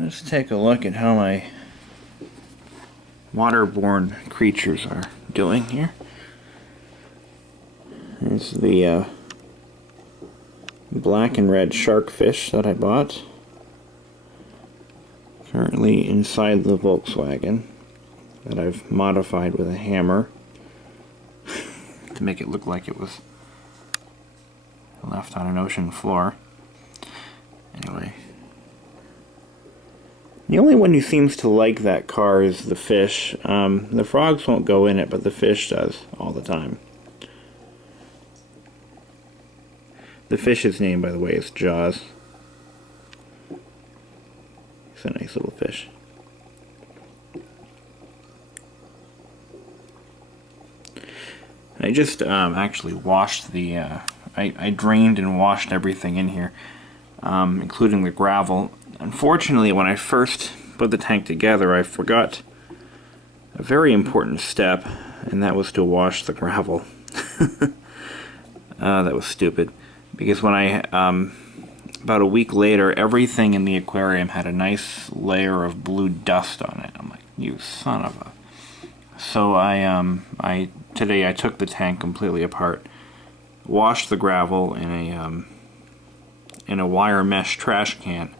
Let's take a look at how my waterborne creatures are doing here. This is the black and red sharkfish that I bought. Currently inside the Volkswagen that I've modified with a hammer to make it look like it was left on an ocean floor. Anyway. The only one who seems to like that car is the fish. The frogs won't go in it, but the fish does all the time. The fish's name, by the way, is Jaws. He's a nice little fish. I just actually washed the... I drained and washed everything in here, including the gravel. Unfortunately, when I first put the tank together, I forgot a very important step, and that was to wash the gravel. That was stupid, because when I, about a week later, everything in the aquarium had a nice layer of blue dust on it. I'm like, you son of a... So today I took the tank completely apart, washed the gravel in a wire mesh trash can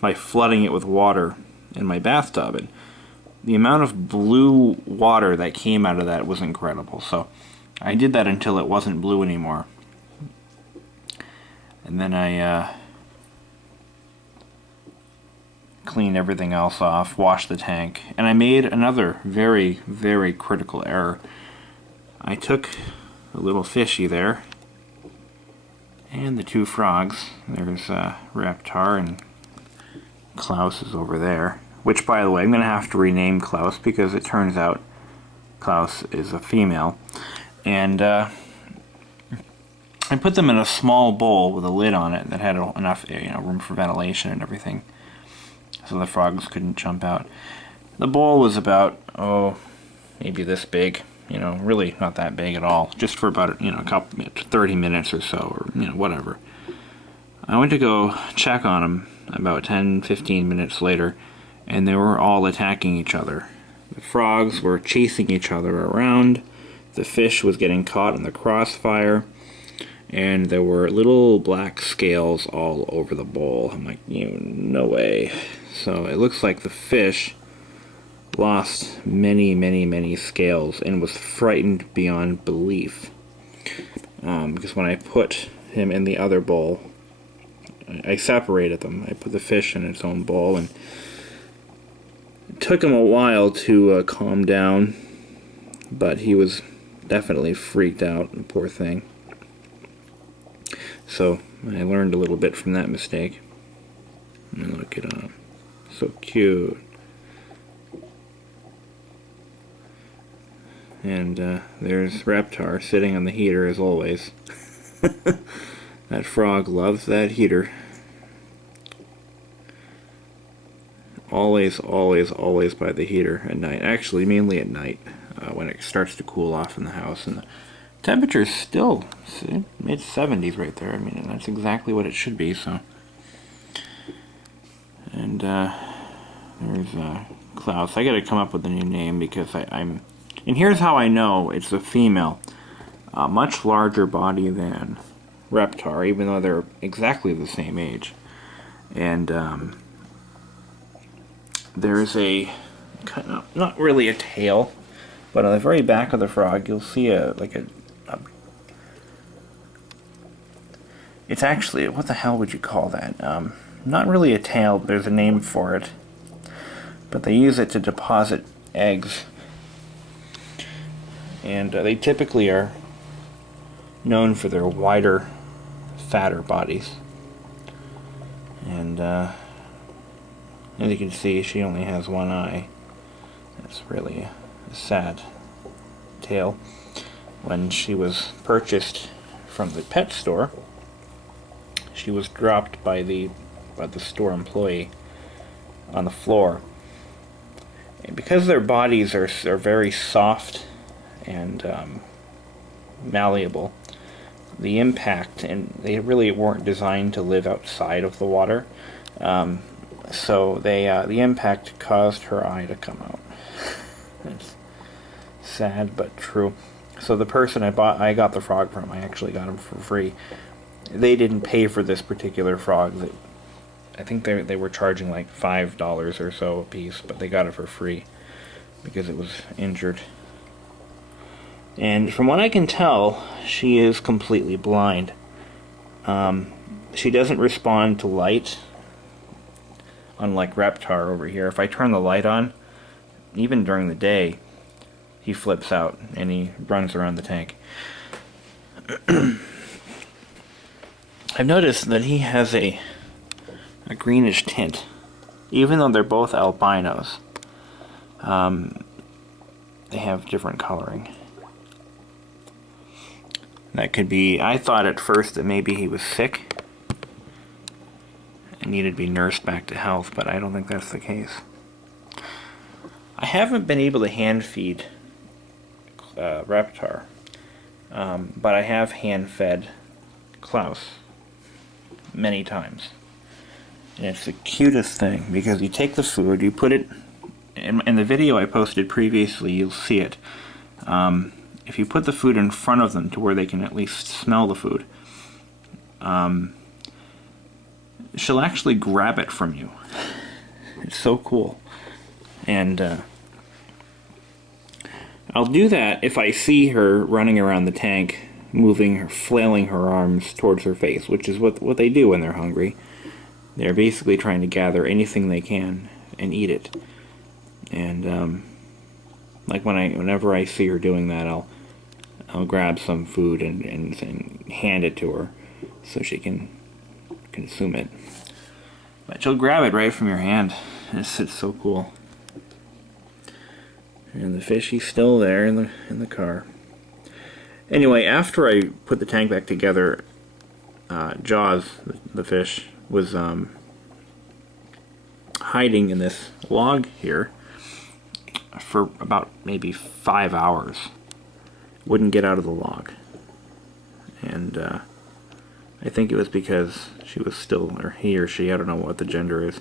by flooding it with water in my bathtub, and the amount of blue water that came out of that was incredible. So I did that until it wasn't blue anymore, and then I cleaned everything else off, washed the tank, and I made another very, very critical error. I took a little fishy there and the two frogs. There's Reptar and Klaus is over there, which, by the way, I'm going to have to rename Klaus because it turns out Klaus is a female. And I put them in a small bowl with a lid on it that had enough room for ventilation and everything, so the frogs couldn't jump out. The bowl was about, maybe this big, really not that big at all, just for about, a couple minutes, 30 minutes or so, or, whatever. I went to go check on them about 10-15 minutes later, and they were all attacking each other. The frogs were chasing each other around, the fish was getting caught in the crossfire, and there were little black scales all over the bowl. I'm like, no way. So it looks like the fish lost many, many, many scales and was frightened beyond belief. Because when I put him in the other bowl, I separated them. I put the fish in its own bowl, and it took him a while to calm down, but he was definitely freaked out, poor thing. So I learned a little bit from that mistake. And look at him, so cute. And there's Reptar sitting on the heater as always. That frog loves that heater. Always, always, always by the heater at night. Actually, mainly at night, when it starts to cool off in the house. And the temperature's still mid-70s right there. I mean, that's exactly what it should be, so. And there's Klaus. I gotta come up with a new name because I'm... And here's how I know it's a female. Much larger body than Reptar, even though they're exactly the same age. And there's a kind of, not really a tail, but on the very back of the frog you'll see it's actually, what the hell would you call that? Not really a tail, there's a name for it, but they use it to deposit eggs, and they typically are known for their wider, fatter bodies. And as you can see, she only has one eye. That's really a sad tale. When she was purchased from the pet store, she was dropped by the store employee on the floor. And because their bodies are very soft and malleable, the impact, and they really weren't designed to live outside of the water, So the impact caused her eye to come out. It's sad but true. So the person I got the frog from, I actually got him for free. They didn't pay for this particular frog. I think they were charging like $5 or so a piece, but they got it for free because it was injured. And from what I can tell, she is completely blind. She doesn't respond to light, unlike Reptar over here. If I turn the light on, even during the day, he flips out and he runs around the tank. I've noticed that he has a greenish tint, even though they're both albinos. They have different coloring. That could be, I thought at first that maybe he was sick and needed to be nursed back to health, but I don't think that's the case. I haven't been able to hand feed Reptar, but I have hand fed Klaus many times. And it's the cutest thing, because you take the food, you put it, in the video I posted previously, you'll see it. If you put the food in front of them to where they can at least smell the food, she'll actually grab it from you. It's so cool. And I'll do that if I see her running around the tank, flailing her arms towards her face, which is what they do when they're hungry. They're basically trying to gather anything they can and eat it. And like whenever I see her doing that, I'll grab some food and hand it to her so she can consume it. But she'll grab it right from your hand. It's so cool. And the fish, he's still there in the car. Anyway, after I put the tank back together, Jaws, the fish, was hiding in this log here for about maybe 5 hours. Wouldn't get out of the log. And I think it was because she was still, or he or she, I don't know what the gender is,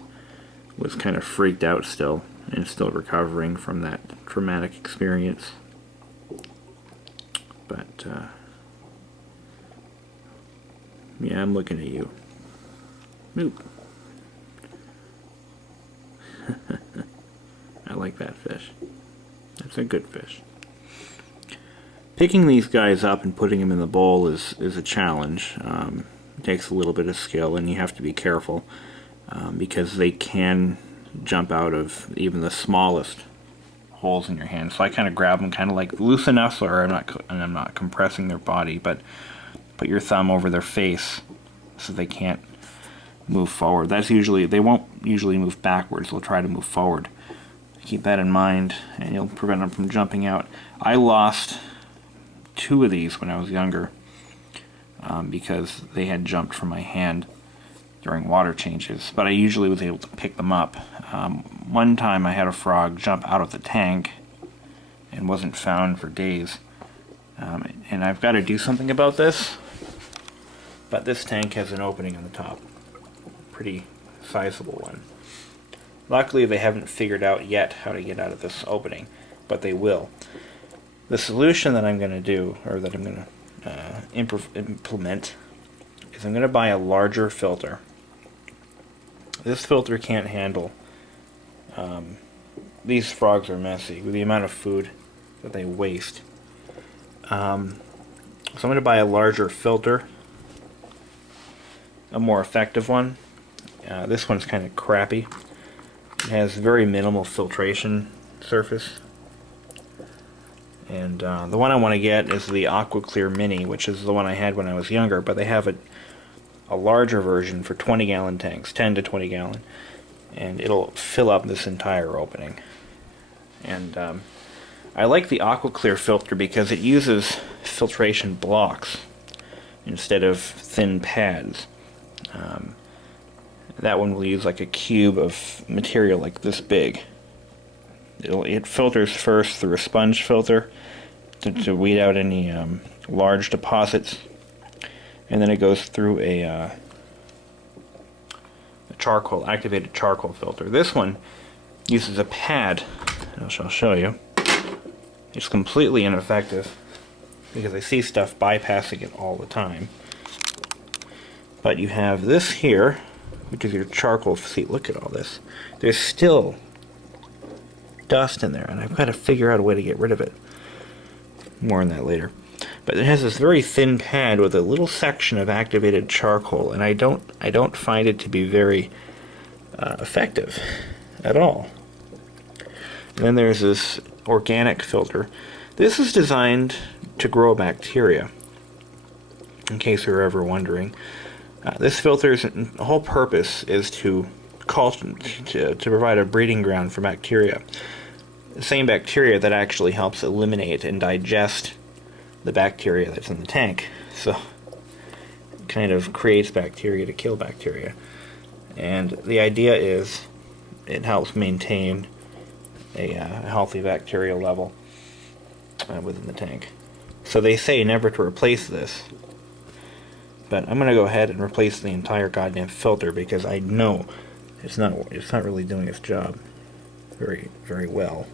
was kind of freaked out still and still recovering from that traumatic experience. But yeah, I'm looking at you. Oop. I like that fish. That's a good fish. Picking these guys up and putting them in the bowl is a challenge. It takes a little bit of skill, and you have to be careful because they can jump out of even the smallest holes in your hand. So I kind of grab them, kind of like loose enough so I'm not compressing their body, but put your thumb over their face so they can't move forward. They won't usually move backwards. They'll try to move forward. Keep that in mind, and you'll prevent them from jumping out. I lost 2 of these when I was younger because they had jumped from my hand during water changes, but I usually was able to pick them up. One time I had a frog jump out of the tank and wasn't found for days, and I've got to do something about this, but this tank has an opening on the top, pretty sizable one. Luckily they haven't figured out yet how to get out of this opening, but they will. The solution that I'm going to do, or that I'm going to implement, is I'm going to buy a larger filter. This filter can't handle, these frogs are messy with the amount of food that they waste. So I'm going to buy a larger filter, a more effective one. This one's kind of crappy. It has very minimal filtration surface. And the one I want to get is the Aqua Clear Mini, which is the one I had when I was younger, but they have a larger version for 20-gallon tanks, 10 to 20 gallon, and it'll fill up this entire opening. And I like the Aqua Clear filter because it uses filtration blocks instead of thin pads. That one will use like a cube of material like this big. It filters first through a sponge filter to weed out any large deposits, and then it goes through a charcoal, activated charcoal filter. This one uses a pad, which I'll show you. It's completely ineffective because I see stuff bypassing it all the time. But you have this here, which is your charcoal. See, look at all this. There's still dust in there, and I've got to figure out a way to get rid of it. More on that later. But it has this very thin pad with a little section of activated charcoal, and I don't find it to be very effective at all. And then there's this organic filter. This is designed to grow bacteria, in case you're ever wondering. This filter's whole purpose is to provide a breeding ground for bacteria. The same bacteria that actually helps eliminate and digest the bacteria that's in the tank. So it kind of creates bacteria to kill bacteria. And the idea is it helps maintain a healthy bacterial level within the tank. So they say never to replace this. But I'm going to go ahead and replace the entire goddamn filter because I know it's not really doing its job very, very well.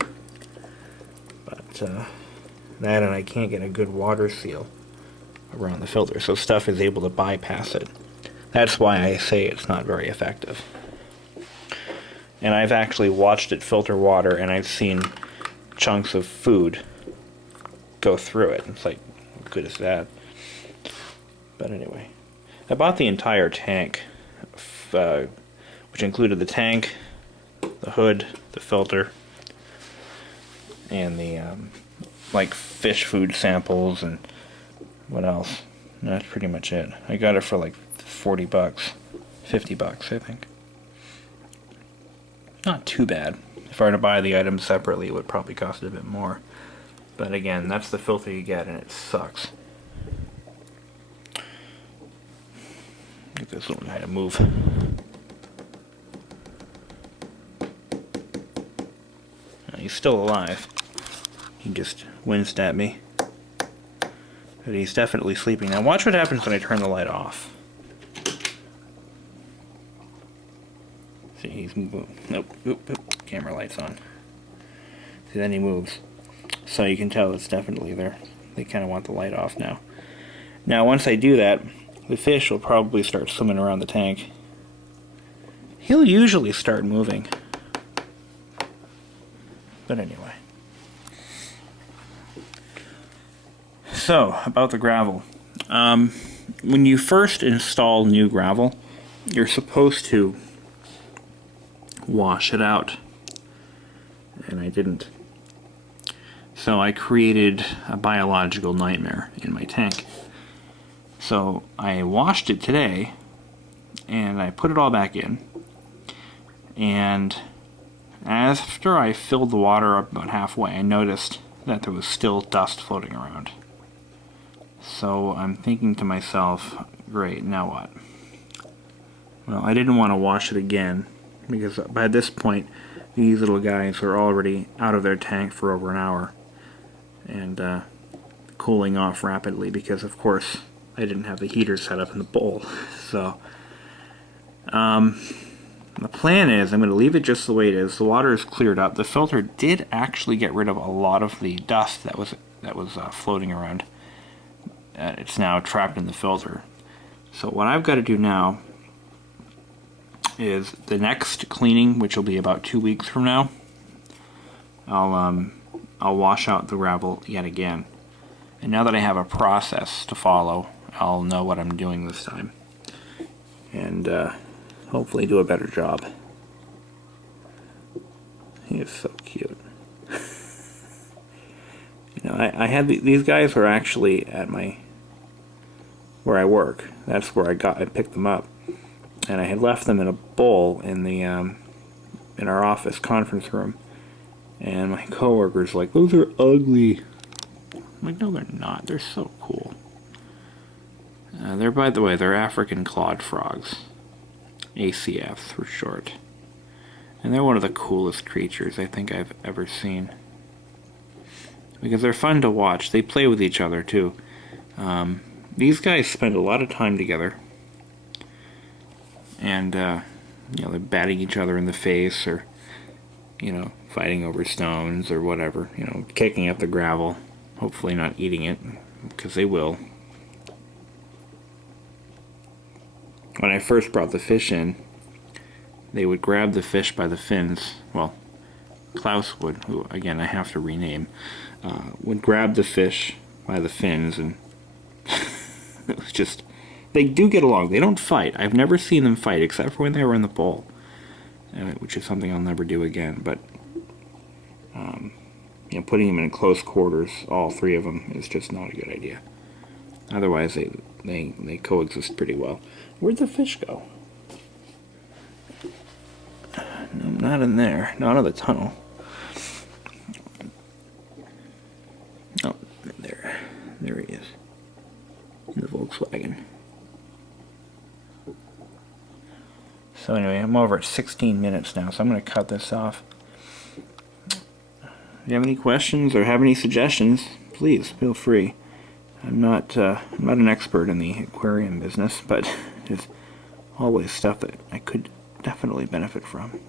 But that, and I can't get a good water seal around the filter, so stuff is able to bypass it. That's why I say it's not very effective. And I've actually watched it filter water, and I've seen chunks of food go through it. It's like, how good is that? But anyway, I bought the entire tank, which included the tank, the hood, the filter, and the like fish food samples, and what else? And that's pretty much it. I got it for like 40 bucks, 50 bucks, I think. Not too bad. If I were to buy the items separately, it would probably cost a bit more. But again, that's the filter you get, and it sucks. Get this little guy to move. He's still alive. He just winced at me. But he's definitely sleeping. Now watch what happens when I turn the light off. See, he's moving. Nope. Oop. Camera light's on. See, then he moves. So you can tell it's definitely there. They kind of want the light off now. Now once I do that, the fish will probably start swimming around the tank. He'll usually start moving. But anyway. So, about the gravel. When you first install new gravel, you're supposed to wash it out. And I didn't. So I created a biological nightmare in my tank. So I washed it today, and I put it all back in. And after I filled the water up about halfway, I noticed that there was still dust floating around. So I'm thinking to myself, great, now what? Well, I didn't want to wash it again, because by this point, these little guys are already out of their tank for over an hour, and cooling off rapidly, because of course I didn't have the heater set up in the bowl. So the plan is I'm going to leave it just the way it is. The water is cleared up. The filter did actually get rid of a lot of the dust that was floating around. It's now trapped in the filter. So what I've got to do now is the next cleaning, which will be about 2 weeks from now, I'll wash out the gravel yet again. And now that I have a process to follow, I'll know what I'm doing this time. And hopefully do a better job. He is so cute. You know, I had these guys were actually at where I work. That's where I picked them up, and I had left them in a bowl in the in our office conference room. And my coworker's like, "Those are ugly." I'm like, "No, they're not. They're so cool." By the way, they're African clawed frogs, ACF for short, and they're one of the coolest creatures I think I've ever seen. Because they're fun to watch. They play with each other too. These guys spend a lot of time together, and they're batting each other in the face, or fighting over stones or whatever, kicking up the gravel, hopefully not eating it, because they will. When I first brought the fish in, they would grab the fish by the fins. Well, Klaus would, who again I have to rename, would grab the fish by the fins, and it was just, they do get along. They don't fight. I've never seen them fight except for when they were in the bowl, which is something I'll never do again. But putting them in close quarters, all three of them, is just not a good idea. Otherwise, they coexist pretty well. Where'd the fish go? No, not in there. Not in the tunnel. Oh, there. There he is. In the Volkswagen. So anyway, I'm over at 16 minutes now, so I'm going to cut this off. If you have any questions or have any suggestions, please feel free. I'm not an expert in the aquarium business, but there's always stuff that I could definitely benefit from.